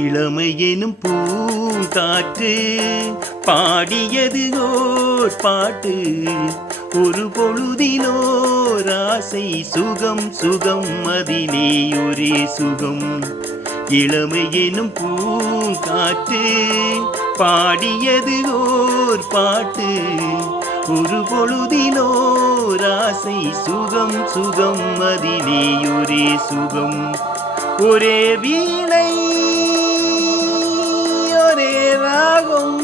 இளமை எனும் பூங்காற்று பாடியது ஓர் பாட்டு. ஒரு பொழுதிலோர் ஆசை சுகம் சுகம் அதிலே ஒரே சுகம். இளமை எனும் பூங்காற்று பாடியது ஓர் பாட்டு. ஒரு பொழுதிலோர் ஆசை சுகம் சுகம் அதிலே ஒரே சுகம். ஒரே வீணை ஒரே ராகம்.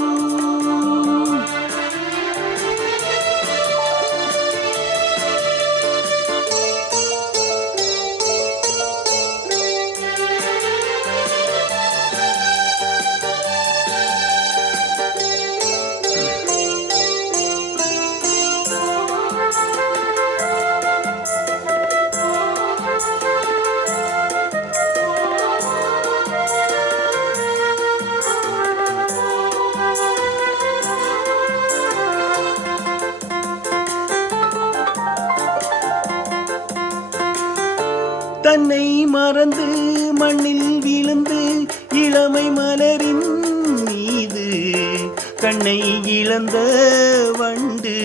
தன்னை மறந்து மண்ணில் விழுந்து இளமை மலரின் மீது கண்ணை இழந்த வண்டு.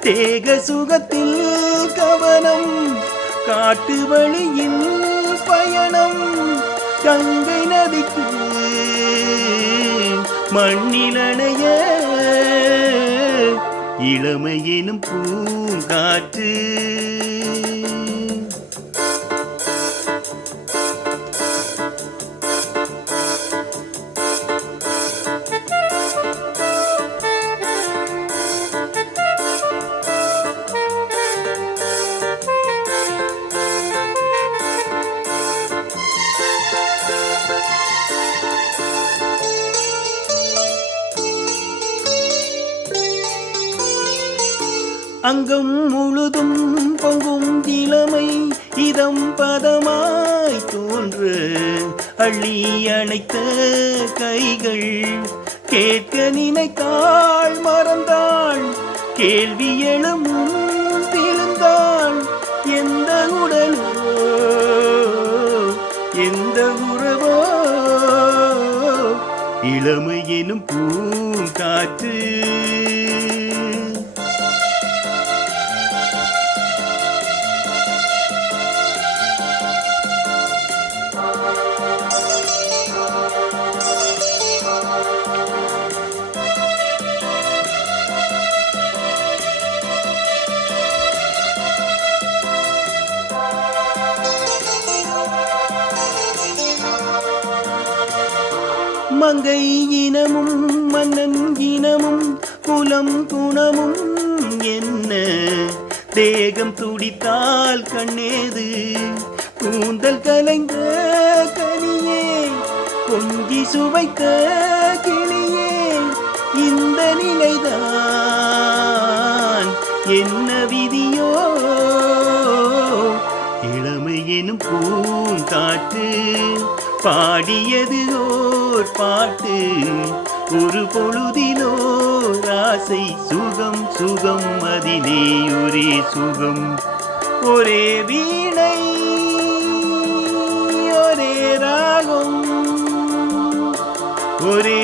தேக சுகத்தில் கவனம் காட்டு வழியில் பயணம். கங்கை நதிக்கு மண்ணில் அணைய இளமை எனும் பூங்காற்று. அங்கம் முழுதும் பொங்கும் இளமை இதம் பதமாய் தோன்று. அள்ளி அணைத்த கைகள் கேட்க நினைத்தாள் மறந்தாள். கேள்வி எழுமும் விழுந்தாள். எந்த உடலோ எந்த உறவோ இளமை எனும் பூங்காற்று. மங்கை இனமும் மன்னன் இனமும் குலம் குணமும் என்ன. தேகம் துடித்தால் கண்ணேது கூந்தல் கலைந்த கனியே. கொஞ்சி சுவைத்த கிளியே இந்த நிலைதான் என்ன விதியோ. இளமை எனும் பூங்காற்று பாடியது ஓர் பாட்டு. ஒரு பொழுதிலோர் ஆசை சுகம் சுகம் அதிலே ஒரே சுகம். ஒரே வீணை ஒரே ராகம் ஒரே